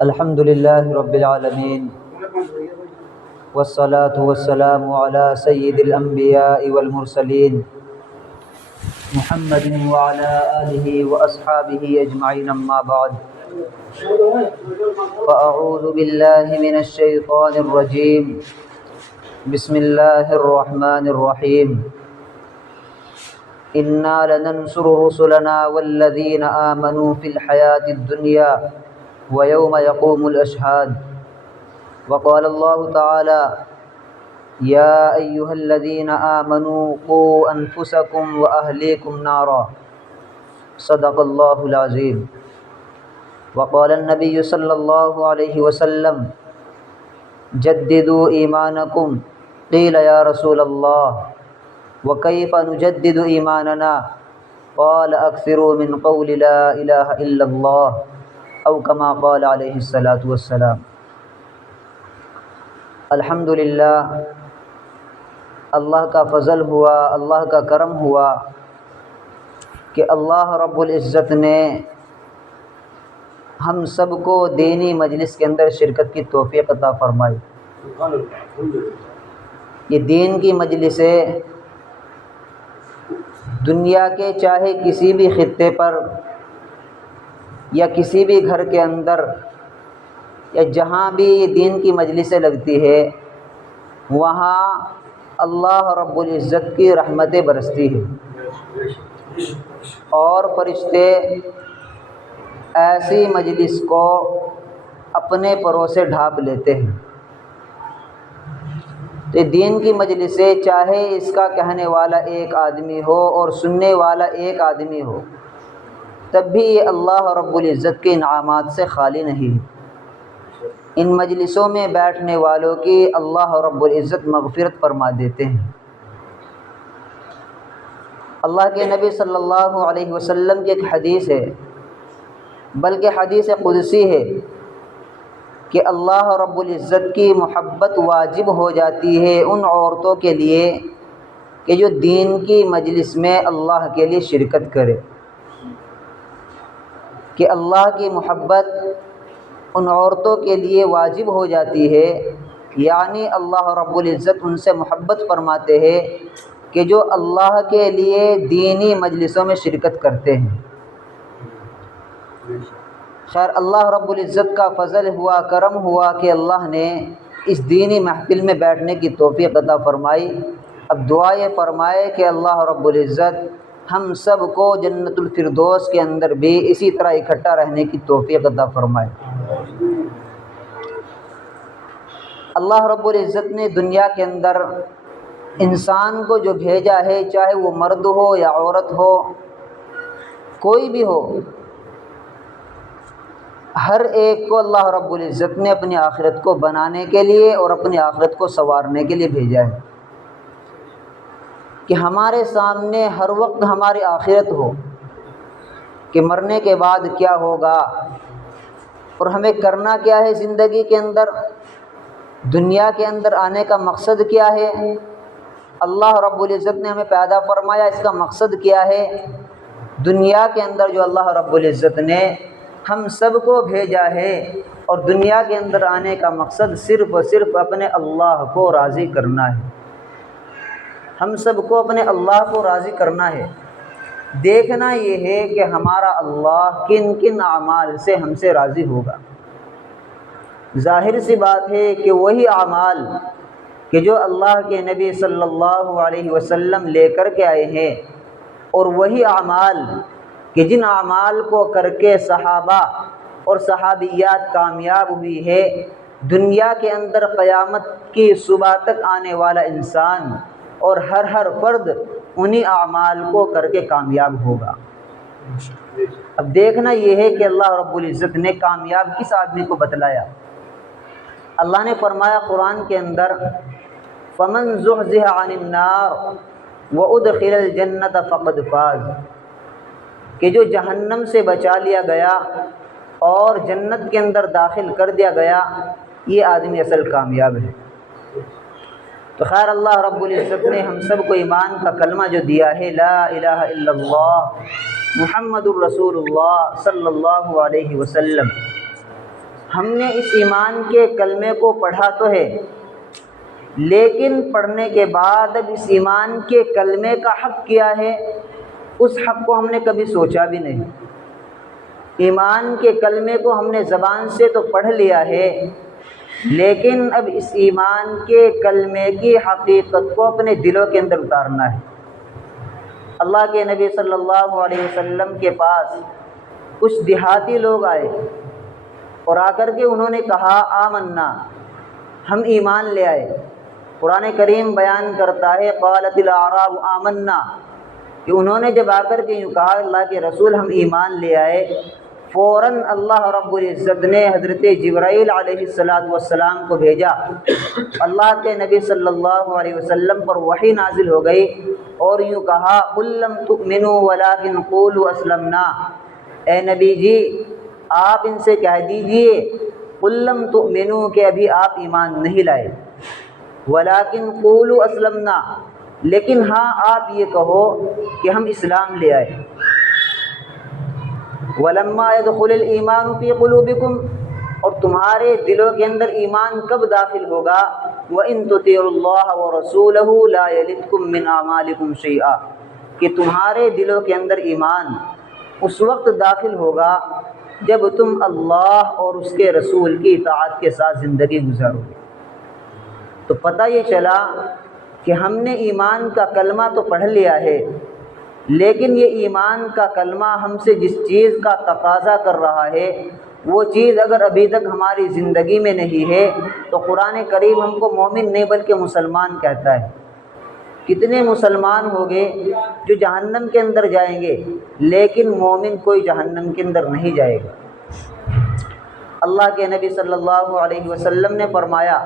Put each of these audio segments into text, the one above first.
الحمد لله رب العالمين والصلاة والسلام على سيد الأنبياء والمرسلين محمد وعلى آله وأصحابه أجمعين أما بعد فأعوذ بالله من الشيطان الرجيم بسم الله الرحمن الرحيم إنا لننصر رسلنا والذين آمنوا في الحياة الدنيا ويوم يقوم الأشهاد وقال الله تعالى يا أيها الذين آمنوا قوا أنفسكم وأهليكم نارا صدق الله العظيم وقال النبي صلى الله عليه وسلم جددوا إيمانكم قيل يا رسول الله وكيف نجدد إيماننا قال أكثروا من قول لا إله إلا الله او کما قال علیہ الصلاۃ والسلام۔ الحمدللہ، اللہ کا فضل ہوا، اللہ کا کرم ہوا کہ اللہ رب العزت نے ہم سب کو دینی مجلس کے اندر شرکت کی توفیق عطا فرمائی۔ یہ دین کی مجلسیں دنیا کے چاہے کسی بھی خطے پر یا کسی بھی گھر کے اندر یا جہاں بھی دین کی مجلسیں لگتی ہے وہاں اللہ رب العزت کی رحمتیں برستی ہے اور فرشتے ایسی مجلس کو اپنے پروں سے ڈھانپ لیتے ہیں۔ تو دین کی مجلسیں چاہے اس کا کہنے والا ایک آدمی ہو اور سننے والا ایک آدمی ہو، تب بھی یہ اللہ رب العزت کے انعامات سے خالی نہیں۔ ان مجلسوں میں بیٹھنے والوں کی اللہ رب العزت مغفرت فرما دیتے ہیں۔ اللہ کے نبی صلی اللہ علیہ وسلم کی ایک حدیث ہے، بلکہ حدیث قدسی ہے کہ اللہ رب العزت کی محبت واجب ہو جاتی ہے ان عورتوں کے لیے کہ جو دین کی مجلس میں اللہ کے لیے شرکت کرے، کہ اللہ کی محبت ان عورتوں کے لیے واجب ہو جاتی ہے، یعنی اللہ رب العزت ان سے محبت فرماتے ہیں کہ جو اللہ کے لیے دینی مجلسوں میں شرکت کرتے ہیں۔ خیر، اللہ رب العزت کا فضل ہوا، کرم ہوا کہ اللہ نے اس دینی محفل میں بیٹھنے کی توفیق عطا فرمائی۔ اب دعا یہ فرمائے کہ اللہ رب العزت ہم سب کو جنت الفردوس کے اندر بھی اسی طرح اکٹھا رہنے کی توفیق عطا فرمائے۔ اللہ رب العزت نے دنیا کے اندر انسان کو جو بھیجا ہے، چاہے وہ مرد ہو یا عورت ہو، کوئی بھی ہو، ہر ایک کو اللہ رب العزت نے اپنی آخرت کو بنانے کے لیے اور اپنی آخرت کو سنوارنے کے لیے بھیجا ہے، کہ ہمارے سامنے ہر وقت ہماری آخرت ہو کہ مرنے کے بعد کیا ہوگا اور ہمیں کرنا کیا ہے زندگی کے اندر، دنیا کے اندر آنے کا مقصد کیا ہے، اللہ رب العزت نے ہمیں پیدا فرمایا، اس کا مقصد کیا ہے۔ دنیا کے اندر جو اللہ رب العزت نے ہم سب کو بھیجا ہے اور دنیا کے اندر آنے کا مقصد صرف اور صرف اپنے اللہ کو راضی کرنا ہے۔ ہم سب کو اپنے اللہ کو راضی کرنا ہے۔ دیکھنا یہ ہے کہ ہمارا اللہ کن کن اعمال سے ہم سے راضی ہوگا۔ ظاہر سی بات ہے کہ وہی اعمال کہ جو اللہ کے نبی صلی اللہ علیہ وسلم لے کر کے آئے ہیں، اور وہی اعمال کہ جن اعمال کو کر کے صحابہ اور صحابیات کامیاب ہوئی ہے، دنیا کے اندر قیامت کی صبح تک آنے والا انسان اور ہر فرد انہی اعمال کو کر کے کامیاب ہوگا۔ اب دیکھنا یہ ہے کہ اللہ رب العزت نے کامیاب کس آدمی کو بتلایا۔ اللہ نے فرمایا قرآن کے اندر فَمَنْ زُحْزِحَ عَنِ النَّارِ وَأُدْخِلَ الْجَنَّةَ فَقَدْ فَازَ، کہ جو جہنم سے بچا لیا گیا اور جنت کے اندر داخل کر دیا گیا، یہ آدمی اصل کامیاب ہے۔ تو خیر، اللہ رب العزت نے ہم سب کو ایمان کا کلمہ جو دیا ہے، لا الہ الا اللہ محمد الرسول اللہ صلی اللہ علیہ وسلم، ہم نے اس ایمان کے کلمے کو پڑھا تو ہے، لیکن پڑھنے کے بعد اب اس ایمان کے کلمے کا حق کیا ہے، اس حق کو ہم نے کبھی سوچا بھی نہیں۔ ایمان کے کلمے کو ہم نے زبان سے تو پڑھ لیا ہے، لیکن اب اس ایمان کے کلمے کی حقیقت کو اپنے دلوں کے اندر اتارنا ہے۔ اللہ کے نبی صلی اللہ علیہ وسلم کے پاس کچھ دیہاتی لوگ آئے اور آ کر کے انہوں نے کہا آمنا، ہم ایمان لے آئے۔ قرآن کریم بیان کرتا ہے قالت الاعراب آمنا، کہ انہوں نے جب آ کر کے یوں کہا اللہ کے رسول ہم ایمان لے آئے، فوراً اللہ رب العزت نے حضرت جبرائیل علیہ السلام کو بھیجا۔ اللہ کے نبی صلی اللہ علیہ وسلم پر وحی نازل ہو گئی اور یوں کہا قل لم تؤمنوا ولکن قولوا اسلمنا، اے نبی جی آپ ان سے کہہ دیجئے قل لم تؤمنوا کہ ابھی آپ ایمان نہیں لائے، ولکن قولوا اسلمنا لیکن ہاں آپ یہ کہو کہ ہم اسلام لے آئے۔ ولما يدخل الایمان فی قلوبکم، اور تمہارے دلوں کے اندر ایمان کب داخل ہوگا، وَإِن تُطِيعُوا اللَّهَ وَرَسُولَهُ لَا يَلِتْكُم مِّنْ أَعْمَالِكُمْ شَيْئًا، کہ تمہارے دلوں کے اندر ایمان اس وقت داخل ہوگا جب تم اللہ اور اس کے رسول کی اطاعت کے ساتھ زندگی گزارو گے۔ تو پتہ یہ چلا کہ ہم نے ایمان کا کلمہ تو پڑھ لیا ہے، لیکن یہ ایمان کا کلمہ ہم سے جس چیز کا تقاضا کر رہا ہے وہ چیز اگر ابھی تک ہماری زندگی میں نہیں ہے تو قرآن کریم ہم کو مومن نہیں بلکہ مسلمان کہتا ہے۔ کتنے مسلمان ہوں گے جو جہنم کے اندر جائیں گے، لیکن مومن کوئی جہنم کے اندر نہیں جائے گا۔ اللہ کے نبی صلی اللہ علیہ وسلم نے فرمایا،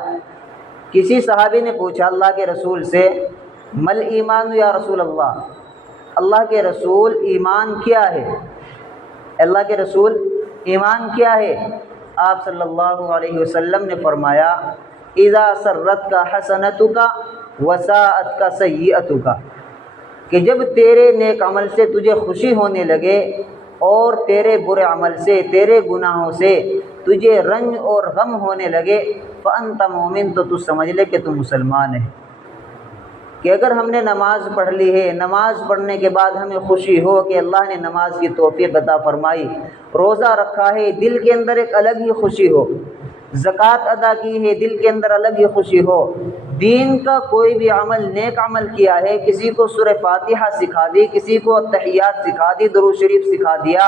کسی صحابی نے پوچھا اللہ کے رسول سے مل ایمان یا رسول اللہ، اللہ کے رسول ایمان کیا ہے؟ اللہ کے رسول ایمان کیا ہے؟ آپ صلی اللہ علیہ وسلم نے فرمایا اذا سرتک حسنتک وساءتک سیئتک، کہ جب تیرے نیک عمل سے تجھے خوشی ہونے لگے اور تیرے برے عمل سے، تیرے گناہوں سے تجھے رنج اور غم ہونے لگے، فانت مومن، تو سمجھ لے کہ تم مسلمان ہے۔ کہ اگر ہم نے نماز پڑھ لی ہے، نماز پڑھنے کے بعد ہمیں خوشی ہو کہ اللہ نے نماز کی توفیق عطا فرمائی، روزہ رکھا ہے دل کے اندر ایک الگ ہی خوشی ہو، زکوٰۃ ادا کی ہے دل کے اندر الگ ہی خوشی ہو، دین کا کوئی بھی عمل نیک عمل کیا ہے، کسی کو سورہ فاتحہ سکھا دی، کسی کو تحیات سکھا دی، درود شریف سکھا دیا،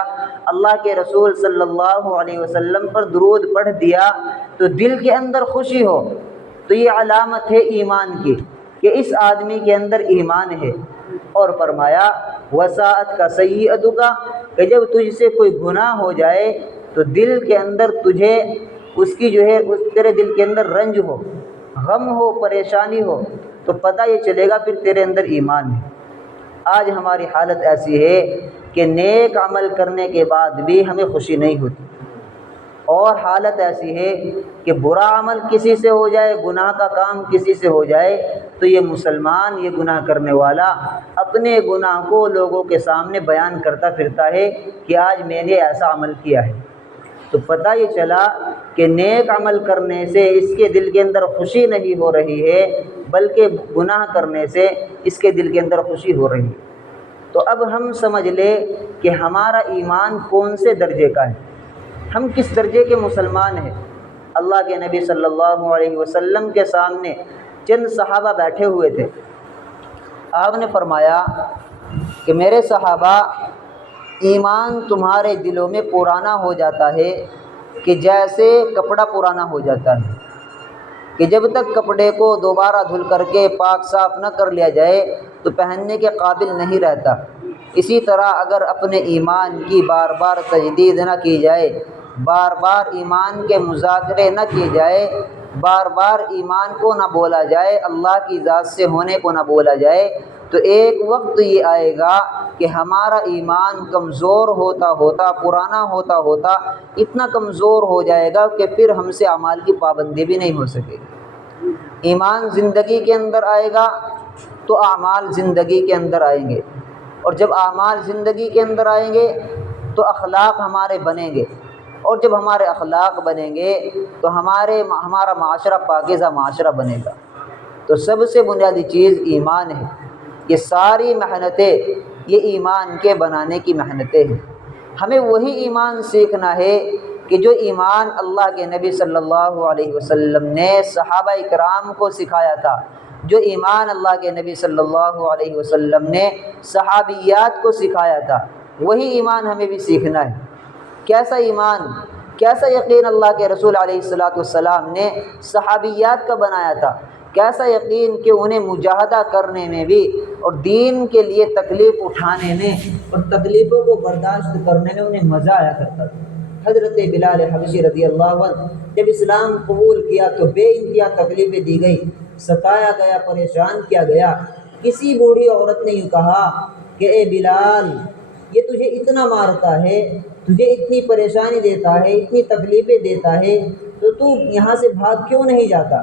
اللہ کے رسول صلی اللہ علیہ وسلم پر درود پڑھ دیا تو دل کے اندر خوشی ہو، تو یہ علامت ہے ایمان کی کہ اس آدمی کے اندر ایمان ہے۔ اور فرمایا وساعت کا سیئتو کا، کہ جب تجھ سے کوئی گناہ ہو جائے تو دل کے اندر تجھے اس کی جو ہے اس تیرے دل کے اندر رنج ہو، غم ہو، پریشانی ہو، تو پتہ یہ چلے گا پھر تیرے اندر ایمان ہے۔ آج ہماری حالت ایسی ہے کہ نیک عمل کرنے کے بعد بھی ہمیں خوشی نہیں ہوتی، اور حالت ایسی ہے کہ برا عمل کسی سے ہو جائے، گناہ کا کام کسی سے ہو جائے تو یہ مسلمان، یہ گناہ کرنے والا اپنے گناہ کو لوگوں کے سامنے بیان کرتا پھرتا ہے کہ آج میں نے ایسا عمل کیا ہے۔ تو پتہ یہ چلا کہ نیک عمل کرنے سے اس کے دل کے اندر خوشی نہیں ہو رہی ہے، بلکہ گناہ کرنے سے اس کے دل کے اندر خوشی ہو رہی ہے۔ تو اب ہم سمجھ لے کہ ہمارا ایمان کون سے درجے کا ہے، ہم کس درجے کے مسلمان ہیں۔ اللہ کے نبی صلی اللہ علیہ وسلم کے سامنے چند صحابہ بیٹھے ہوئے تھے، آپ نے فرمایا کہ میرے صحابہ، ایمان تمہارے دلوں میں پرانا ہو جاتا ہے کہ جیسے کپڑا پرانا ہو جاتا ہے، کہ جب تک کپڑے کو دوبارہ دھل کر کے پاک صاف نہ کر لیا جائے تو پہننے کے قابل نہیں رہتا۔ اسی طرح اگر اپنے ایمان کی بار بار تجدید نہ کی جائے، بار بار ایمان کے مذاکرے نہ کیے جائے، بار بار ایمان کو نہ بولا جائے، اللہ کی ذات سے ہونے کو نہ بولا جائے، تو ایک وقت یہ آئے گا کہ ہمارا ایمان کمزور ہوتا ہوتا، پرانا ہوتا ہوتا اتنا کمزور ہو جائے گا کہ پھر ہم سے اعمال کی پابندی بھی نہیں ہو سکے گی۔ ایمان زندگی کے اندر آئے گا تو اعمال زندگی کے اندر آئیں گے، اور جب اعمال زندگی کے اندر آئیں گے تو اخلاق ہمارے بنیں گے، اور جب ہمارے اخلاق بنیں گے تو ہمارا معاشرہ پاکیزہ معاشرہ بنے گا۔ تو سب سے بنیادی چیز ایمان ہے۔ یہ ساری محنتیں یہ ایمان کے بنانے کی محنتیں ہیں۔ ہمیں وہی ایمان سیکھنا ہے کہ جو ایمان اللہ کے نبی صلی اللہ علیہ وسلم نے صحابہ اکرام کو سکھایا تھا، جو ایمان اللہ کے نبی صلی اللہ علیہ وسلم نے صحابیات کو سکھایا تھا، وہی ایمان ہمیں بھی سیکھنا ہے۔ کیسا ایمان، کیسا یقین اللہ کے رسول علیہ السلام نے صحابیات کا بنایا تھا، کیسا یقین کہ انہیں مجاہدہ کرنے میں بھی اور دین کے لیے تکلیف اٹھانے میں اور تکلیفوں کو برداشت کرنے میں انہیں مزہ آیا کرتا تھا۔ حضرت بلال حبشی رضی اللہ عنہ جب اسلام قبول کیا تو بے انتہا تکلیفیں دی گئی، ستایا گیا، پریشان کیا گیا۔ کسی بوڑھی عورت نے یوں کہا کہ اے بلال، یہ تجھے اتنا مارتا ہے، تجھے اتنی پریشانی دیتا ہے، اتنی تکلیفیں دیتا ہے، تو یہاں سے بھاگ کیوں نہیں جاتا؟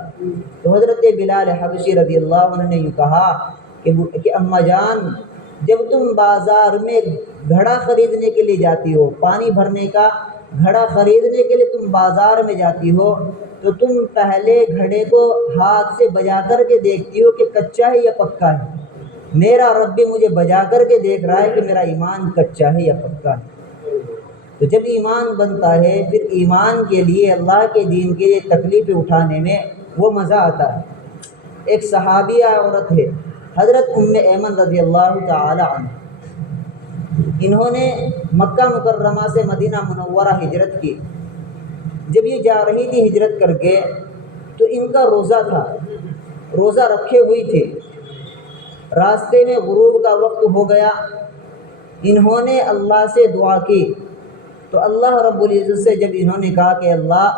تو حضرت بلال حبشی رضی اللہ عنہ نے یوں کہا کہ اماں جان، جب تم بازار میں گھڑا خریدنے کے لیے جاتی ہو، پانی بھرنے کا گھڑا خریدنے کے لیے تم بازار میں جاتی ہو، تو تم پہلے گھڑے کو ہاتھ سے بجا کر کے دیکھتی ہو کہ کچا ہے یا پکا ہے۔ میرا رب بھی مجھے بجا کر کے دیکھ رہا ہے کہ میرا ایمان کچا ہے یا پکا ہے۔ تو جب ایمان بنتا ہے پھر ایمان کے لیے، اللہ کے دین کے لیے تکلیفیں اٹھانے میں وہ مزہ آتا ہے۔ ایک صحابیہ عورت ہے حضرت ام ایمن رضی اللہ تعالی عنہ، انہوں نے مکہ مکرمہ سے مدینہ منورہ ہجرت کی۔ جب یہ جا رہی تھی ہجرت کر کے تو ان کا روزہ تھا، روزہ رکھے ہوئی تھی۔ راستے میں غروب کا وقت ہو گیا، انہوں نے اللہ سے دعا کی تو اللہ رب العزت سے جب انہوں نے کہا کہ اللہ،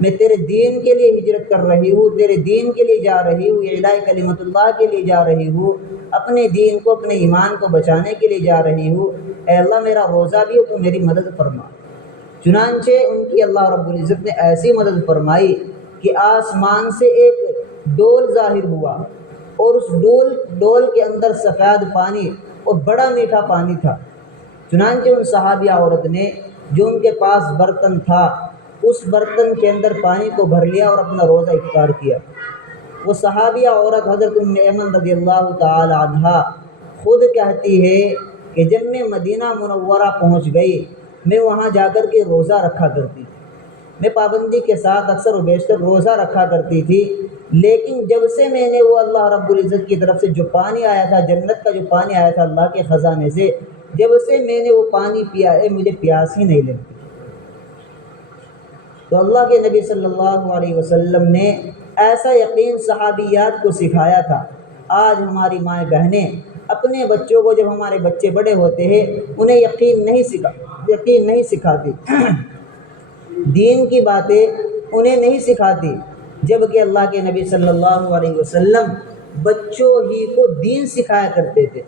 میں تیرے دین کے لیے ہجرت کر رہی ہوں، تیرے دین کے لیے جا رہی ہوں، اعلاء کلمت اللہ کے لیے جا رہی ہوں، اپنے دین کو، اپنے ایمان کو بچانے کے لیے جا رہی ہوں، اے اللہ میرا روزہ بھی ہے تو میری مدد فرما۔ چنانچہ ان کی اللہ رب العزت نے ایسی مدد فرمائی کہ آسمان سے ایک ڈول ظاہر ہوا، اور اس ڈول کے اندر سفید پانی اور بڑا میٹھا پانی تھا۔ چنانچہ ان صحابیہ عورت نے جو ان کے پاس برتن تھا، اس برتن کے اندر پانی کو بھر لیا اور اپنا روزہ افطار کیا۔ وہ صحابیہ عورت حضرت ام ایمن رضی اللہ تعالی عنہا خود کہتی ہے کہ جب میں مدینہ منورہ پہنچ گئی، میں وہاں جا کر کے روزہ رکھا کرتی تھی، میں پابندی کے ساتھ اکثر و بیشتر روزہ رکھا کرتی تھی، لیکن جب سے میں نے وہ اللہ رب العزت کی طرف سے جو پانی آیا تھا، جنت کا جو پانی آیا تھا اللہ کے خزانے سے، جب سے میں نے وہ پانی پیا ہے مجھے پیاس ہی نہیں لگتی۔ تو اللہ کے نبی صلی اللہ علیہ وسلم نے ایسا یقین صحابیات کو سکھایا تھا۔ آج ہماری مائیں بہنیں اپنے بچوں کو، جب ہمارے بچے بڑے ہوتے ہیں، انہیں یقین نہیں سکھاتی، دین کی باتیں انہیں نہیں سکھاتی، جبکہ اللہ کے نبی صلی اللہ علیہ وسلم بچوں ہی کو دین سکھایا کرتے تھے،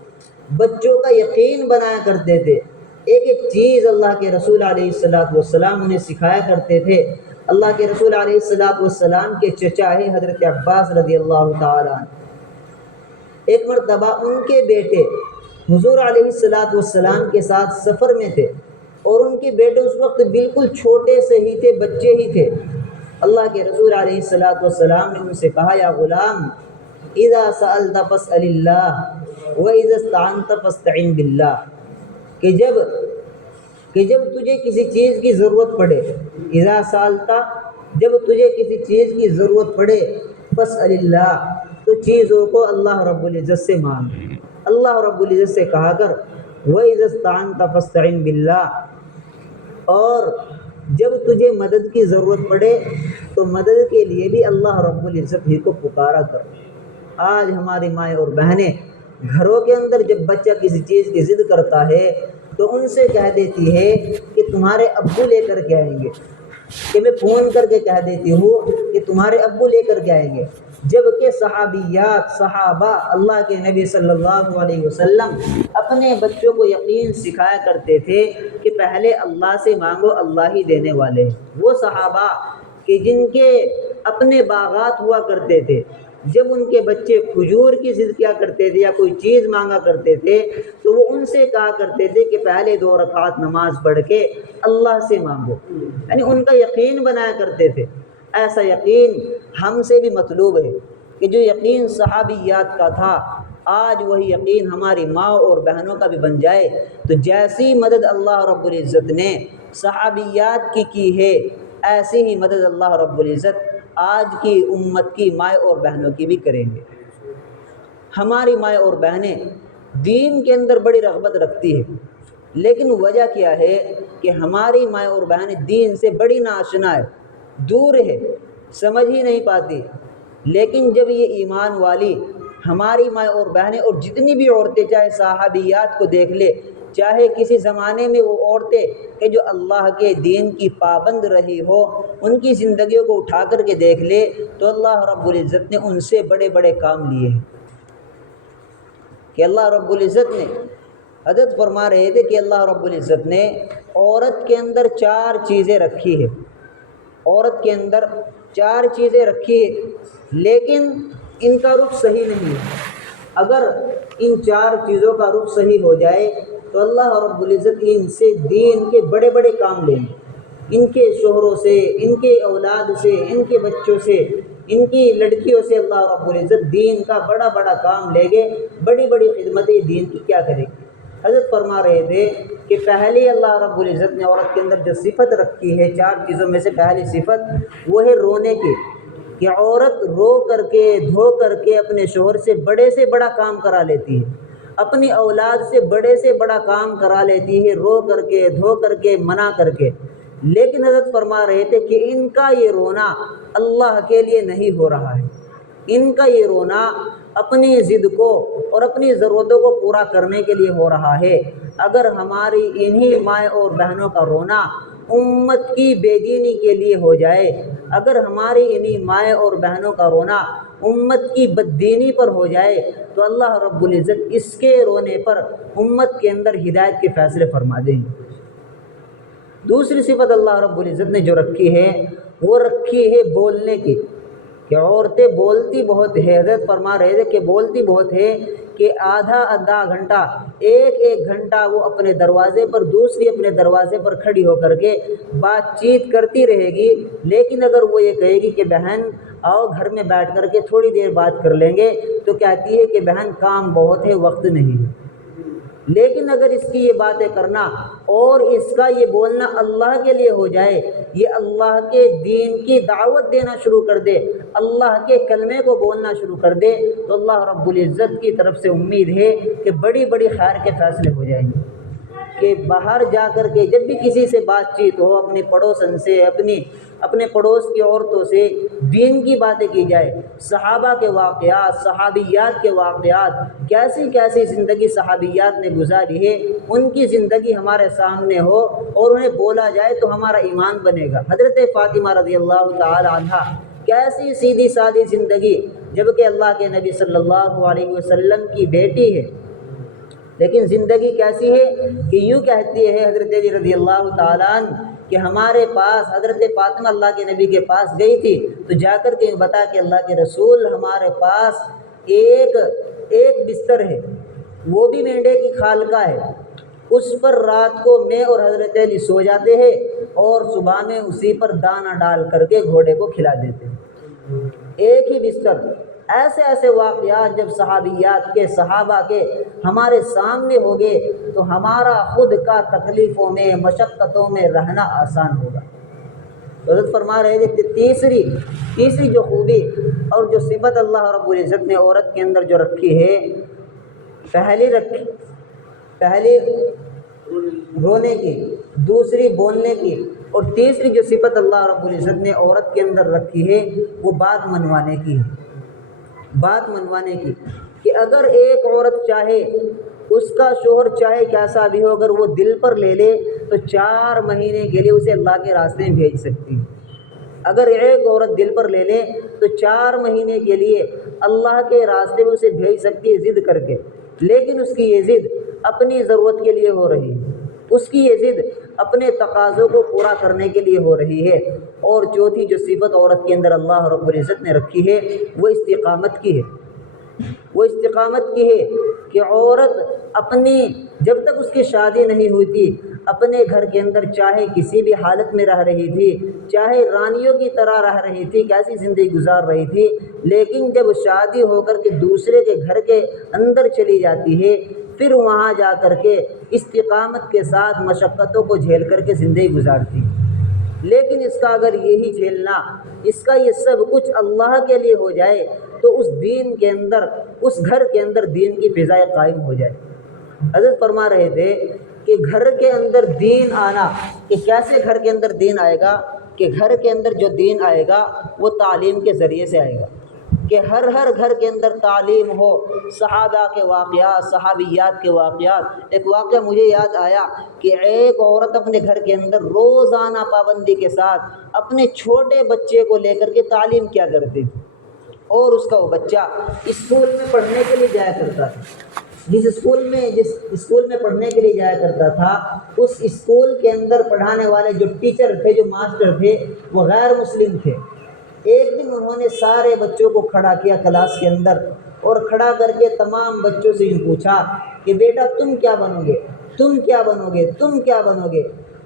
بچوں کا یقین بنایا کرتے تھے، ایک ایک چیز اللہ کے رسول علیہ السلام انہیں سکھایا کرتے تھے۔ اللہ کے رسول علیہ السلام کے چچا ہے حضرت عباس رضی اللہ تعالی عنہ، ایک مرتبہ ان کے بیٹے حضور علیہ السلام کے ساتھ سفر میں تھے، اور ان کے بیٹے اس وقت بالکل چھوٹے سے ہی تھے، بچے ہی تھے۔ اللہ کے رسول علیہ السلام نے ان سے کہا، یا غلام، اذا سألت فاسأل اللہ واذا استعنت فاستعن باللہ، کہ جب تجھے کسی چیز کی ضرورت پڑے، اذا سألت، جب تجھے کسی چیز کی ضرورت پڑے، فاسأل اللہ، تو چیزوں کو اللہ رب العزت سے مانگ، اللہ رب العزت سے کہا کر، واذا استعنت فاستعن باللہ، اور جب تجھے مدد کی ضرورت پڑے تو مدد کے لیے بھی اللہ رب العزت ہی کو پکارا کر۔ آج ہماری مائیں اور بہنیں گھروں کے اندر جب بچہ کسی چیز کی ضد کرتا ہے تو ان سے کہہ دیتی ہے کہ تمہارے ابو لے کر کے آئیں گے، کہ میں فون کر کے کہہ دیتی ہوں کہ تمہارے ابو لے کر کے آئیں گے، جبکہ صحابہ اللہ کے نبی صلی اللہ علیہ وسلم اپنے بچوں کو یقین سکھایا کرتے تھے کہ پہلے اللہ سے مانگو، اللہ ہی دینے والے ہیں۔ وہ صحابہ کہ جن کے اپنے باغات ہوا کرتے تھے، جب ان کے بچے کھجور کی ضد کیا کرتے تھے یا کوئی چیز مانگا کرتے تھے تو وہ ان سے کہا کرتے تھے کہ پہلے 2 رکعت نماز پڑھ کے اللہ سے مانگو، یعنی ان کا یقین بنایا کرتے تھے۔ ایسا یقین ہم سے بھی مطلوب ہے کہ جو یقین صحابیات کا تھا آج وہی یقین ہماری ماں اور بہنوں کا بھی بن جائے۔ تو جیسی مدد اللہ رب العزت نے صحابیات کی ہے، ایسی ہی مدد اللہ رب العزت آج کی امت کی مائیں اور بہنوں کی بھی کریں گے۔ ہماری مائیں اور بہنیں دین کے اندر بڑی رغبت رکھتی ہے، لیکن وجہ کیا ہے کہ ہماری مائیں اور بہنیں دین سے بڑی ناآشنا ہے، دور ہے، سمجھ ہی نہیں پاتی۔ لیکن جب یہ ایمان والی ہماری مائیں اور بہنیں اور جتنی بھی عورتیں، چاہے صحابیات کو دیکھ لے، چاہے کسی زمانے میں وہ عورتیں کہ جو اللہ کے دین کی پابند رہی ہو، ان کی زندگیوں کو اٹھا کر کے دیکھ لے تو اللہ رب العزت نے ان سے بڑے بڑے کام لیے ہیں۔ کہ اللہ رب العزت نے، حضرت فرما رہے تھے کہ اللہ رب العزت نے عورت کے اندر 4 چیزیں رکھی ہے، عورت کے اندر 4 چیزیں رکھی ہے، لیکن ان کا رخ صحیح نہیں ہے۔ اگر ان 4 چیزوں کا رخ صحیح ہو جائے تو اللہ رب العزت ان سے دین کے بڑے بڑے کام لیں گے، ان کے شوہروں سے، ان کے اولاد سے، ان کے بچوں سے، ان کی لڑکیوں سے اللہ رب العزت دین کا بڑا بڑا کام لے گے، بڑی بڑی خدمتیں دین کی کیا کرے گی۔ حضرت فرما رہے تھے کہ پہلے اللہ رب العزت نے عورت کے اندر جو صفت رکھی ہے، 4 چیزوں میں سے پہلی صفت وہ ہے رونے کی، کہ عورت رو کر کے، دھو کر کے اپنے شوہر سے بڑا کام کرا لیتی ہے، اپنی اولاد سے بڑا کام کرا لیتی ہے، رو کر کے، دھو کر کے، منا کر کے۔ لیکن حضرت فرما رہے تھے کہ ان کا یہ رونا اللہ کے لیے نہیں ہو رہا ہے، ان کا یہ رونا اپنی ضد کو اور اپنی ضرورتوں کو پورا کرنے کے لیے ہو رہا ہے۔ اگر ہماری انہی مائیں اور بہنوں کا رونا امت کی بے دینی کے لیے ہو جائے، اگر ہماری انہی مائیں اور بہنوں کا رونا امت کی بددینی پر ہو جائے تو اللہ رب العزت اس کے رونے پر امت کے اندر ہدایت کے فیصلے فرما دیں گے۔ دوسری صفت اللہ رب العزت نے جو رکھی ہے وہ رکھی ہے بولنے کی، کہ عورتیں بولتی بہت ہے۔ حضرت فرما رہے تھے کہ بولتی بہت ہے، کہ آدھا گھنٹہ، ایک گھنٹہ وہ اپنے دروازے پر، دوسری اپنے دروازے پر کھڑی ہو کر کے بات چیت کرتی رہے گی، لیکن اگر وہ یہ کہے گی کہ بہن آؤ گھر میں بیٹھ کر کے تھوڑی دیر بات کر لیں گے، تو کہتی ہے کہ بہن کام بہت ہے، وقت نہیں ہے۔ لیکن اگر اس کی یہ باتیں کرنا اور اس کا یہ بولنا اللہ کے لیے ہو جائے، یہ اللہ کے دین کی دعوت دینا شروع کر دے، اللہ کے کلمے کو بولنا شروع کر دے، تو اللہ رب العزت کی طرف سے امید ہے کہ بڑی بڑی خیر کے فیصلے ہو جائیں گے۔ کہ باہر جا کر کے جب بھی کسی سے بات چیت ہو، اپنے پڑوسن سے، اپنے پڑوس کی عورتوں سے دین کی باتیں کی جائے، صحابہ کے واقعات، صحابیات کے واقعات، کیسی کیسی زندگی صحابیات نے گزاری ہے، ان کی زندگی ہمارے سامنے ہو اور انہیں بولا جائے تو ہمارا ایمان بنے گا۔ حضرت فاطمہ رضی اللہ تعالی عنہا کیسی سیدھی سادی زندگی، جبکہ اللہ کے نبی صلی اللہ علیہ وسلم کی بیٹی ہے، لیکن زندگی کیسی ہے کہ یوں کہتی ہے حضرت علی رضی اللہ تعالیٰ عنہ کہ ہمارے پاس حضرت فاطمہ اللہ کے نبی کے پاس گئی تھی تو جا کر کے بتا کہ اللہ کے رسول ہمارے پاس ایک بستر ہے، وہ بھی مینڈے کی کھال کا ہے، اس پر رات کو میں اور حضرت علی سو جاتے ہیں اور صبح میں اسی پر دانہ ڈال کر کے گھوڑے کو کھلا دیتے ہیں، ایک ہی بستر۔ ایسے ایسے واقعات جب صحابیات کے، صحابہ کے ہمارے سامنے ہوگے تو ہمارا خود کا تکلیفوں میں، مشقتوں میں رہنا آسان ہوگا۔ حضرت فرما رہے تھے کہ تیسری جو خوبی اور جو صفت اللہ رب العزت نے عورت کے اندر جو رکھی ہے، پہلی رونے کی، دوسری بولنے کی، اور تیسری جو صفت اللہ رب العزت نے عورت کے اندر رکھی ہے وہ بات منوانے کی ہے۔ بات منوانے کی، کہ اگر ایک عورت چاہے، اس کا شوہر چاہے کیسا بھی ہو، اگر وہ دل پر لے لے تو 4 مہینے کے لیے اسے اللہ کے راستے میں بھیج سکتی ہے۔ اگر ایک عورت دل پر لے لے تو 4 مہینے کے لیے اللہ کے راستے میں اسے بھیج سکتی ہے ضد کر کے، لیکن اس کی یہ ضد اپنی ضرورت کے لیے ہو رہی ہے، اس کی یہ ضد اپنے تقاضوں کو پورا کرنے کے لیے ہو رہی ہے۔ اور چوتھی جو صفت عورت کے اندر اللہ رب العزت نے رکھی ہے وہ استقامت کی ہے، وہ استقامت کی ہے کہ عورت اپنی جب تک اس کی شادی نہیں ہوئی تھی اپنے گھر کے اندر چاہے کسی بھی حالت میں رہ رہی تھی، چاہے رانیوں کی طرح رہ رہی تھی، کیسی زندگی گزار رہی تھی، لیکن جب شادی ہو کر کے دوسرے کے گھر کے اندر چلی جاتی ہے پھر وہاں جا کر کے استقامت کے ساتھ مشقتوں کو جھیل کر کے زندگی گزارتی ہے۔ لیکن اس کا اگر یہی جھیلنا، اس کا یہ سب کچھ اللہ کے لیے ہو جائے تو اس دین کے اندر، اس گھر کے اندر دین کی فضائیں قائم ہو جائے۔ حضرت فرما رہے تھے کہ گھر کے اندر دین آنا، کہ کیسے گھر کے اندر دین آئے گا، کہ گھر کے اندر جو دین آئے گا وہ تعلیم کے ذریعے سے آئے گا، کہ ہر گھر کے اندر تعلیم ہو، صحابہ کے واقعات، صحابیات کے واقعات۔ ایک واقعہ مجھے یاد آیا کہ ایک عورت اپنے گھر کے اندر روزانہ پابندی کے ساتھ اپنے چھوٹے بچے کو لے کر کے تعلیم کیا کرتی تھی، اور اس کا وہ بچہ اسکول میں پڑھنے کے لیے جایا کرتا تھا۔ جس اسکول میں پڑھنے کے لیے جایا کرتا تھا اس اسکول کے اندر پڑھانے والے جو ٹیچر تھے، جو ماسٹر تھے، وہ غیر مسلم تھے۔ ایک دن انہوں نے سارے بچوں کو کھڑا کیا کلاس کے اندر، اور کھڑا کر کے تمام بچوں سے یوں پوچھا کہ بیٹا تم کیا بنو گے، تم کیا بنو گے، تم کیا بنو گے؟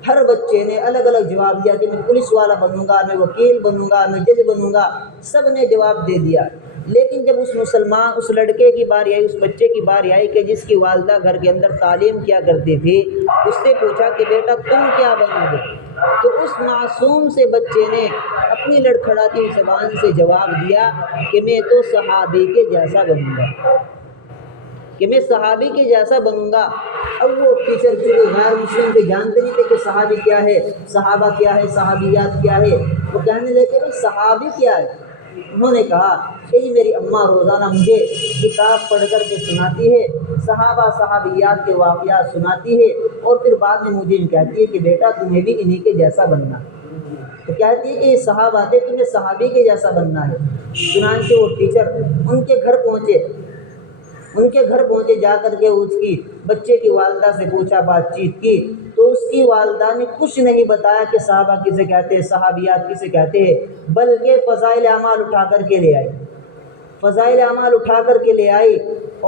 ہر بچے نے الگ الگ جواب دیا کہ میں پولیس والا بنوں گا، میں وکیل بنوں گا، میں جج بنوں گا۔ سب نے جواب دے دیا۔ لیکن جب اس لڑکے کی باری آئی، اس بچے کی باری آئی کہ جس کی والدہ گھر کے اندر تعلیم کیا کرتی تھی، اس سے پوچھا کہ بیٹا تم کیا بنو گے؟ تو اس معصوم سے بچے نے اپنی لڑکھڑاتی ہوئی زبان سے جواب دیا کہ میں تو صحابی کے جیسا بنوں گا، کہ میں صحابی کے جیسا بنوں گا۔ اب وہ ٹیچر جو غیر مسلم تھے، جانتے نہیں تھے کہ صحابی کیا ہے، صحابہ کیا ہے، صحابیات کیا ہے۔ وہ کہنے لگے کہ صحابی کیا ہے؟ انہوں نے کہا کہ جی میری اماں روزانہ مجھے کتاب پڑھ کر کے سناتی ہے، صحابہ صحابیات کے واقعات سناتی ہے، اور پھر بعد میں مجھے کہتی ہے کہ بیٹا تمہیں بھی انہی کے جیسا بننا۔ تو کہتی ہے کہ یہ صحابہ تھے، تمہیں صحابی کے جیسا بننا ہے۔ چنانچہ وہ ٹیچر ان کے گھر پہنچے، جا کر کے اس کی بچے کی والدہ سے پوچھا، بات چیت کی، تو اس کی والدہ نے کچھ نہیں بتایا کہ صحابہ کسے کہتے ہیں، صحابیات کسے کہتے ہیں، بلکہ فضائل اعمال اٹھا کر کے لے آئی، فضائل اعمال اٹھا کر کے لے آئی،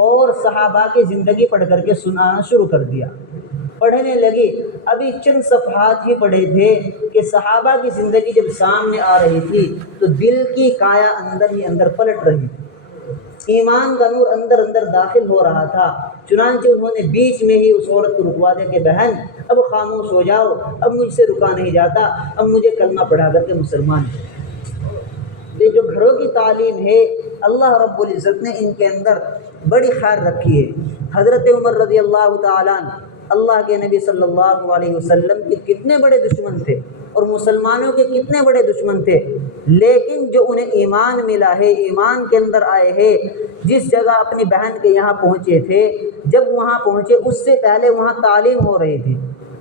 اور صحابہ کی زندگی پڑھ کر کے سنانا شروع کر دیا۔ پڑھنے لگی، ابھی چند صفحات ہی پڑھے تھے کہ صحابہ کی زندگی جب سامنے آ رہی تھی تو دل کی کایا اندر ہی اندر پلٹ رہی تھی، ایمان کا نور اندر اندر داخل ہو رہا تھا۔ چنانچہ انہوں نے بیچ میں ہی اس عورت کو رکوا دیا کہ بہن اب خاموش ہو جاؤ، اب مجھ سے رکا نہیں جاتا، اب مجھے کلمہ پڑھا کر کے مسلمان ہو۔ یہ جو گھروں کی تعلیم ہے اللہ رب العزت نے ان کے اندر بڑی خیر رکھی ہے۔ حضرت عمر رضی اللہ تعالیٰ عنہ اللہ کے نبی صلی اللہ علیہ وسلم کے کتنے بڑے دشمن تھے، اور مسلمانوں کے کتنے بڑے دشمن تھے، لیکن جو انہیں ایمان ملا ہے، ایمان کے اندر آئے ہیں، جس جگہ اپنی بہن کے یہاں پہنچے تھے، جب وہاں پہنچے اس سے پہلے وہاں تعلیم ہو رہی تھی،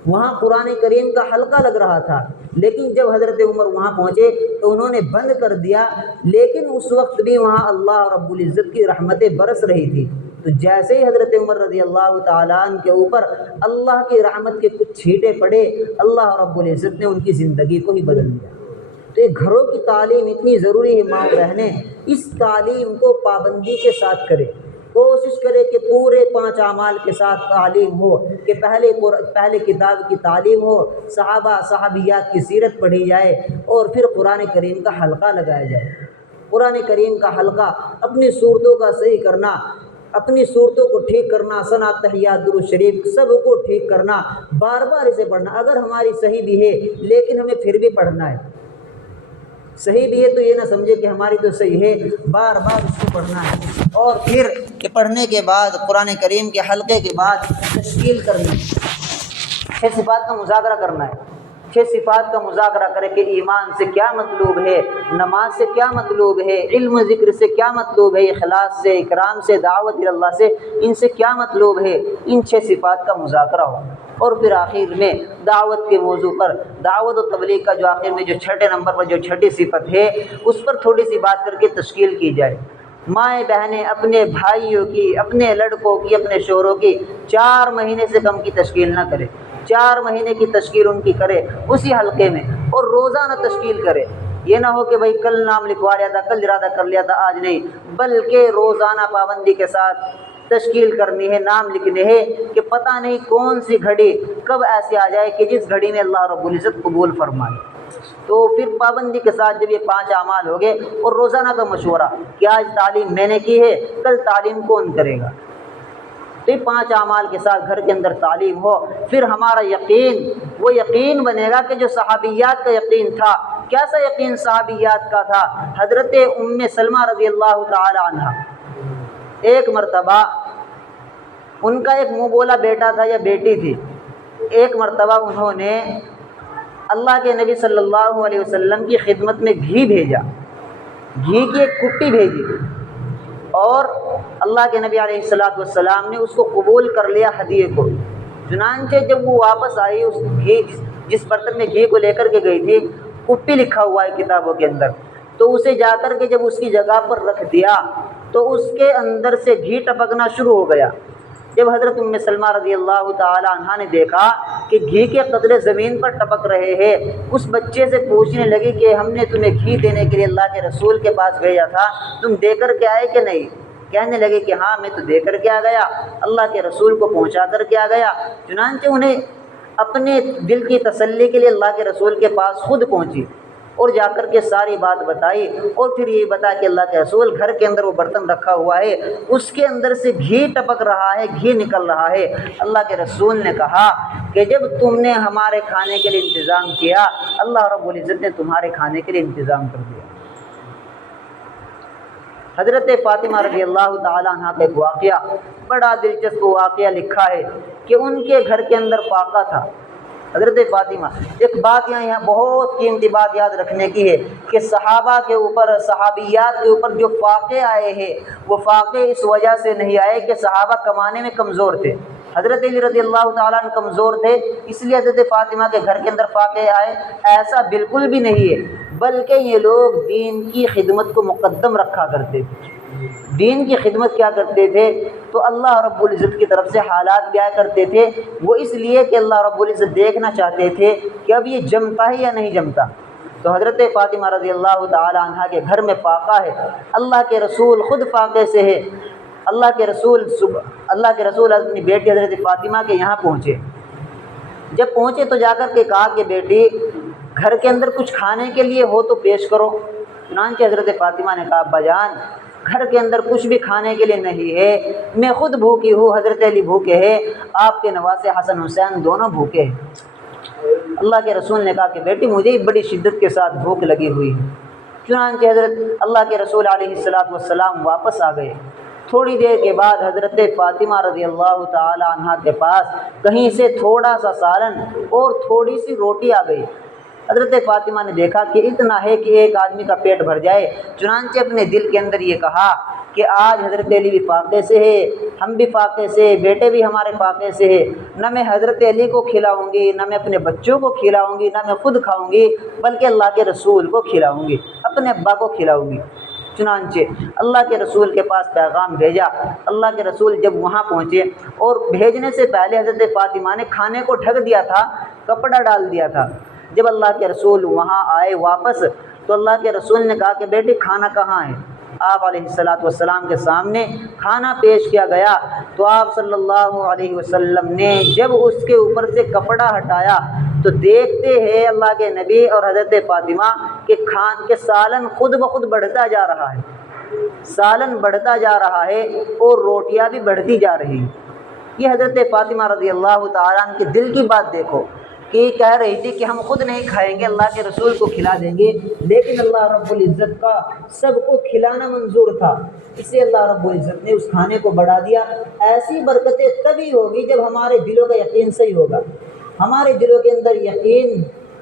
وہاں قرآن کریم کا حلقہ لگ رہا تھا، لیکن جب حضرت عمر وہاں پہنچے تو انہوں نے بند کر دیا، لیکن اس وقت بھی وہاں اللہ رب العزت کی رحمتیں برس رہی تھی۔ تو جیسے ہی حضرت عمر رضی اللہ تعالیٰ عنہ کے اوپر اللہ کی رحمت کے کچھ چھینٹے پڑے، اللہ رب العزت نے ان کی زندگی کو ہی بدل دیا۔ تو یہ گھروں کی تعلیم اتنی ضروری ہے، ماں بہنیں اس تعلیم کو پابندی کے ساتھ کرے، کوشش کرے کہ پورے 5 اعمال کے ساتھ تعلیم ہو، کہ پہلے کتاب کی تعلیم ہو، صحابہ صحابیات کی سیرت پڑھی جائے، اور پھر قرآن کریم کا حلقہ لگایا جائے۔ قرآن کریم کا حلقہ، اپنی صورتوں کا صحیح کرنا، اپنی صورتوں کو ٹھیک کرنا، ثنا تحیات درود شریف سب کو ٹھیک کرنا، بار بار اسے پڑھنا۔ اگر ہماری صحیح بھی ہے لیکن ہمیں پھر بھی پڑھنا ہے، صحیح بھی ہے تو یہ نہ سمجھے کہ ہماری تو صحیح ہے، بار بار اس کو پڑھنا ہے، اور پھر کہ پڑھنے کے بعد قرآن کریم کے حلقے کے بعد تشکیل کرنی، 6 صفات کا مذاکرہ کرنا ہے، 6 صفات کا مذاکرہ کرے کہ ایمان سے کیا مطلوب ہے، نماز سے کیا مطلوب ہے، علم ذکر سے کیا مطلوب ہے، اخلاص سے، اکرام سے، دعوت اللہ سے، ان سے کیا مطلوب ہے، ان 6 صفات کا مذاکرہ ہو۔ اور پھر آخر میں دعوت کے موضوع پر، دعوت و تبلیغ کا جو آخر میں جو 6 نمبر پر جو 6ٹھی صفت ہے اس پر تھوڑی سی بات کر کے تشکیل کی جائے۔ مائیں بہنیں اپنے بھائیوں کی، اپنے لڑکوں کی، اپنے شوہروں کی 4 مہینے سے کم کی تشکیل نہ کرے۔ 4 مہینے کی تشکیل ان کی کرے اسی حلقے میں، اور روزانہ تشکیل کرے۔ یہ نہ ہو کہ بھائی کل نام لکھوا لیا تھا، کل ارادہ کر لیا تھا، آج نہیں، بلکہ روزانہ پابندی کے ساتھ تشکیل کرنی ہے، نام لکھنے ہے کہ پتہ نہیں کون سی گھڑی کب ایسے آ جائے کہ جس گھڑی میں اللہ رب العزت قبول فرمائے۔ تو پھر پابندی کے ساتھ جب یہ 5 اعمال ہو گئے، اور روزانہ کا مشورہ کہ آج تعلیم میں نے کی ہے، کل تعلیم کون کرے گا، تو یہ 5 اعمال کے ساتھ گھر کے اندر تعلیم ہو، پھر ہمارا یقین وہ یقین بنے گا کہ جو صحابیات کا یقین تھا۔ کیسا یقین صحابیات کا تھا؟ حضرت ام سلمہ رضی اللہ تعالی عنہ، ایک مرتبہ ان کا ایک منہ بولا بیٹا تھا یا بیٹی تھی، ایک مرتبہ انہوں نے اللہ کے نبی صلی اللہ علیہ وسلم کی خدمت میں گھی بھیجا، گھی کی ایک کٹی بھیجی، اور اللہ کے نبی علیہ الصلوۃ والسلام نے اس کو قبول کر لیا ہدیے کو۔ چنانچہ جب وہ واپس آئی، اس گھی جس برتن میں گھی کو لے کر کے گئی تھی، کپی لکھا ہوا ہے کتابوں کے اندر، تو اسے جا کر کے جب اس کی جگہ پر رکھ دیا تو اس کے اندر سے گھی ٹپکنا شروع ہو گیا۔ جب حضرت ام سلمہ رضی اللہ تعالی عنہا نے دیکھا کہ گھی کے قطرے زمین پر ٹپک رہے ہیں، اس بچے سے پوچھنے لگی کہ ہم نے تمہیں گھی دینے کے لیے اللہ کے رسول کے پاس بھیجا تھا، تم دے کر کے آئے کہ نہیں؟ کہنے لگے کہ ہاں میں تو دے کر کے آ گیا، اللہ کے رسول کو پہنچا کر کے آ گیا۔ چنانچہ انہیں اپنے دل کی تسلی کے لیے اللہ کے رسول کے پاس خود پہنچی اور جا کر کے ساری بات بتائی، اور پھر یہ بتا کہ اللہ کے رسول گھر کے اندر وہ برتن رکھا ہوا ہے، اس کے اندر سے گھی ٹپک رہا ہے، گھی نکل رہا ہے۔ اللہ کے رسول نے کہا کہ جب تم نے ہمارے کھانے کے لیے انتظام کیا، اللہ رب العزت نے تمہارے کھانے کے لیے انتظام کر دیا۔ حضرت فاطمہ رضی اللہ تعالیٰ عنہ کا ایک واقعہ، بڑا دلچسپ واقعہ لکھا ہے کہ ان کے گھر کے اندر فاقہ تھا۔ حضرت فاطمہ، ایک بات یہاں بہت قیمتی بات یاد رکھنے کی ہے کہ صحابہ کے اوپر، صحابیات کے اوپر جو فاقے آئے ہیں، وہ فاقے اس وجہ سے نہیں آئے کہ صحابہ کمانے میں کمزور تھے۔ حضرت علی رضی اللہ تعالیٰ عنہ کمزور تھے، اس لیے حضرت فاطمہ کے گھر کے اندر فاقے آئے، ایسا بالکل بھی نہیں ہے، بلکہ یہ لوگ دین کی خدمت کو مقدم رکھا کرتے تھے۔ دین کی خدمت کیا کرتے تھے؟ تو اللہ رب العزت کی طرف سے حالات بھی آیا کرتے تھے، وہ اس لیے کہ اللہ رب العزت دیکھنا چاہتے تھے کہ اب یہ جمتا ہے یا نہیں جمتا۔ تو حضرت فاطمہ رضی اللہ تعالی عنہا کے گھر میں فاقہ ہے، اللہ کے رسول خود فاقے سے ہے۔ اللہ کے رسول اپنی بیٹی حضرت فاطمہ کے یہاں پہنچے۔ جب پہنچے تو جا کر کے کہا کہ بیٹی، گھر کے اندر کچھ کھانے کے لیے ہو تو پیش کرو۔ چنانچہ حضرت فاطمہ نے کہا ابا جان، گھر کے اندر کچھ بھی کھانے کے لیے نہیں ہے، میں خود بھوکی ہوں، حضرت علی بھوکے ہیں، آپ کے نواسے حسن حسین دونوں بھوکے ہیں۔ اللہ کے رسول نے کہا کہ بیٹی مجھے بڑی شدت کے ساتھ بھوک لگی ہوئی ہے۔ چنانچہ حضرت اللہ کے رسول علیہ الصلوۃ والسلام واپس آ گئے۔ تھوڑی دیر کے بعد حضرت فاطمہ رضی اللہ تعالی عنہا کے پاس کہیں سے تھوڑا سا سالن اور تھوڑی سی روٹی آ گئی۔ حضرت فاطمہ نے دیکھا کہ اتنا ہے کہ ایک آدمی کا پیٹ بھر جائے، چنانچہ اپنے دل کے اندر یہ کہا کہ آج حضرت علی بھی فاقے سے ہے، ہم بھی فاقے سے، بیٹے بھی ہمارے فاقے سے ہے، نہ میں حضرت علی کو کھلاؤں گی، نہ میں اپنے بچوں کو کھلاؤں گی، نہ میں خود کھاؤں گی، بلکہ اللہ کے رسول کو کھلاؤں گی، اپنے ابا کو کھلاؤں گی۔ چنانچہ اللہ کے رسول کے پاس پیغام بھیجا۔ اللہ کے رسول جب وہاں پہنچے، اور بھیجنے سے پہلے حضرت فاطمہ نے کھانے کو ڈھک دیا تھا، کپڑا ڈال دیا تھا۔ جب اللہ کے رسول وہاں آئے واپس، تو اللہ کے رسول نے کہا کہ بیٹی کھانا کہاں ہے؟ آپ علیہ الصلوۃ والسلام کے سامنے کھانا پیش کیا گیا، تو آپ صلی اللہ علیہ وسلم نے جب اس کے اوپر سے کپڑا ہٹایا تو دیکھتے ہیں اللہ کے نبی اور حضرت فاطمہ کہ سالن خود بخود بڑھتا جا رہا ہے، سالن بڑھتا جا رہا ہے اور روٹیاں بھی بڑھتی جا رہی ہیں۔ یہ حضرت فاطمہ رضی اللہ تعالیٰ عنہ کے دل کی بات دیکھو کہ یہ کہہ رہی تھی کہ ہم خود نہیں کھائیں گے، اللہ کے رسول کو کھلا دیں گے، لیکن اللہ رب العزت کا سب کو کھلانا منظور تھا، اس لیے اللہ رب العزت نے اس کھانے کو بڑھا دیا۔ ایسی برکتیں تبھی ہوگی جب ہمارے دلوں کا یقین صحیح ہوگا، ہمارے دلوں کے اندر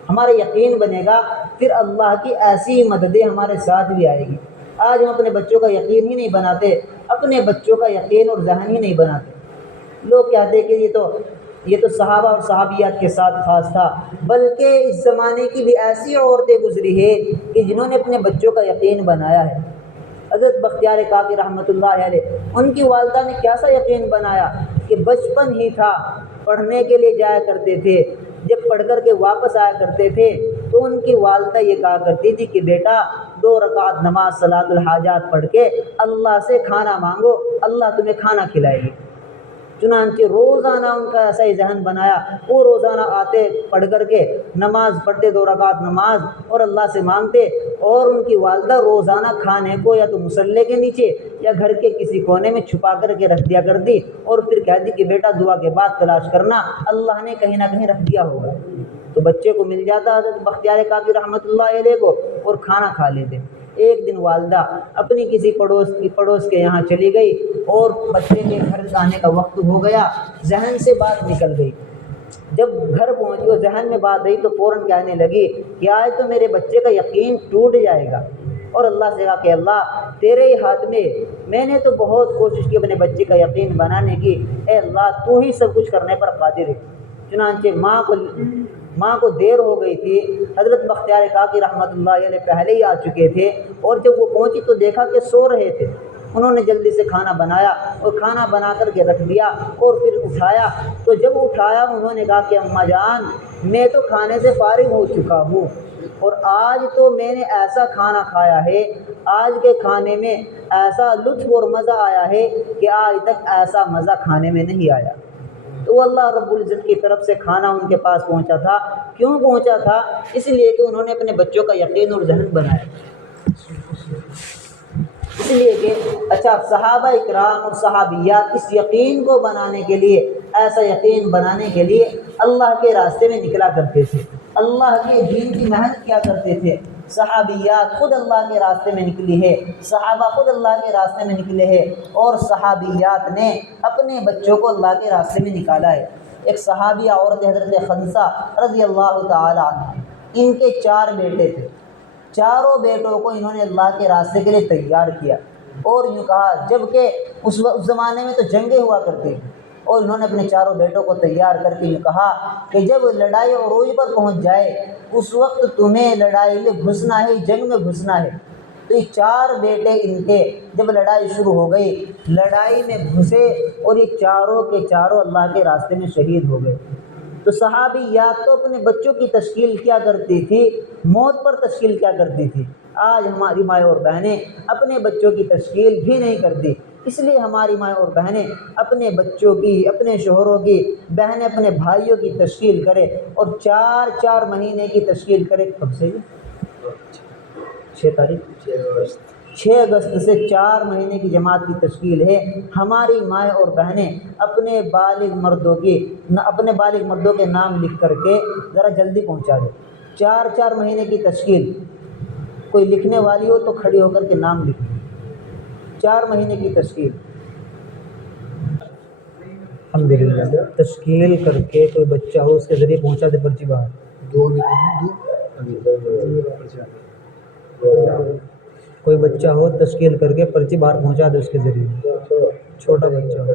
ہمارا یقین بنے گا، پھر اللہ کی ایسی مددیں ہمارے ساتھ بھی آئے گی۔ آج ہم اپنے بچوں کا یقین ہی نہیں بناتے، اپنے بچوں کا یقین اور ذہن ہی نہیں بناتے۔ لوگ کہتے ہیں کہ یہ تو صحابہ اور صحابیات کے ساتھ خاص تھا، بلکہ اس زمانے کی بھی ایسی عورتیں گزری ہیں کہ جنہوں نے اپنے بچوں کا یقین بنایا ہے۔ حضرت بختیار کاکی رحمۃ اللہ علیہ، ان کی والدہ نے کیسا یقین بنایا کہ بچپن ہی تھا پڑھنے کے لیے جایا کرتے تھے، جب پڑھ کر کے واپس آیا کرتے تھے تو ان کی والدہ یہ کہا کرتی تھی کہ بیٹا 2 رکعت نماز صلاۃ الحاجات پڑھ کے اللہ سے کھانا مانگو، اللہ تمہیں کھانا کھلائے گی۔ چنانچہ روزانہ ان کا ایسا ہی ذہن بنایا، وہ روزانہ آتے پڑھ کر کے نماز پڑھتے 2 رکعت نماز اور اللہ سے مانگتے، اور ان کی والدہ روزانہ کھانے کو یا تو مصلے کے نیچے یا گھر کے کسی کونے میں چھپا کر کے رکھ دیا کرتی، اور پھر کہتی کہ بیٹا دعا کے بعد تلاش کرنا، اللہ نے کہیں نہ کہیں رکھ دیا ہوگا۔ تو بچے کو مل جاتا حضرت بختیار کاکی رحمۃ اللہ علیہ کو اور کھانا کھا لیتے۔ ایک دن والدہ اپنی کسی پڑوس کے یہاں چلی گئی اور بچے کے گھر آنے کا وقت ہو گیا، ذہن سے بات نکل گئی۔ جب گھر پہنچی اور ذہن میں بات آئی تو فوراً کہنے لگی کہ آج تو میرے بچے کا یقین ٹوٹ جائے گا، اور اللہ سے کہا کہ اللہ تیرے ہی ہاتھ میں نے تو بہت کوشش کی اپنے بچے کا یقین بنانے کی، اے اللہ تو ہی سب کچھ کرنے پر قادر ہے۔ چنانچہ ماں کو دیر ہو گئی تھی، حضرت بختیار کاکی رحمۃ اللہ علیہ پہلے ہی آ چکے تھے، اور جب وہ پہنچی تو دیکھا کہ سو رہے تھے۔ انہوں نے جلدی سے کھانا بنایا اور کھانا بنا کر کے رکھ دیا، اور پھر اٹھایا تو جب اٹھایا انہوں نے کہا کہ اماں جان میں تو کھانے سے فارغ ہو چکا ہوں، اور آج تو میں نے ایسا کھانا کھایا ہے، آج کے کھانے میں ایسا لطف اور مزہ آیا ہے کہ آج تک ایسا مزہ کھانے میں نہیں آیا۔ تو اللہ رب العزت کی طرف سے کھانا ان کے پاس پہنچا تھا۔ کیوں پہنچا تھا؟ اس لیے کہ انہوں نے اپنے بچوں کا یقین اور ذہن بنایا، اس لیے کہ اچھا صحابہ اکرام اور صحابیات اس یقین کو بنانے کے لیے، ایسا یقین بنانے کے لیے اللہ کے راستے میں نکلا کرتے تھے، اللہ کے دین کی محنت کیا کرتے تھے۔ صحابیات خود اللہ کے راستے میں نکلی ہے، صحابہ خود اللہ کے راستے میں نکلے ہیں، اور صحابیات نے اپنے بچوں کو اللہ کے راستے میں نکالا ہے۔ ایک صحابیہ عورت حضرت خنسہ رضی اللہ تعالی عنہ، ان کے 4 بیٹے تھے، چاروں بیٹوں کو انہوں نے اللہ کے راستے کے لیے تیار کیا، اور یوں کہا جبکہ اس زمانے میں تو جنگیں ہوا کرتی تھیں، اور انہوں نے اپنے چاروں بیٹوں کو تیار کر کے یوں کہا کہ جب لڑائی عروج پر پہنچ جائے اس وقت تمہیں لڑائی میں گھسنا ہے، جنگ میں گھسنا ہے۔ تو یہ 4 بیٹے ان کے جب لڑائی شروع ہو گئی، لڑائی میں گھسے، اور یہ چاروں کے چاروں اللہ کے راستے میں شہید ہو گئے۔ تو صحابیات تو اپنے بچوں کی تشکیل کیا کرتی تھی، موت پر تشکیل کیا کرتی تھی۔ آج ہماری مائیں اور بہنیں اپنے بچوں کی تشکیل بھی نہیں کرتی، اس لیے ہماری مائیں اور بہنیں اپنے بچوں کی، اپنے شوہروں کی، بہنیں اپنے بھائیوں کی تشکیل کرے، اور 4 مہینے کی تشکیل کرے۔ کب سے 6 اگست سے 4 مہینے کی جماعت کی تشکیل ہے۔ ہماری مائیں اور بہنیں اپنے بالغ مردوں کے نام لکھ کر کے ذرا جلدی پہنچا دیں۔ 4 مہینے کی تشکیل، کوئی لکھنے والی ہو تو کھڑی ہو کر کے نام لکھ دیں۔ 4 مہینے کی تشکیل، الحمدللہ تشکیل کر کے کوئی بچہ ہو اس کے ذریعے پہنچا دے پرچی باہر۔ کوئی بچہ ہو تشکیل کر کے پرچی باہر پہنچا دے اس کے ذریعے، چھوٹا بچہ ہو۔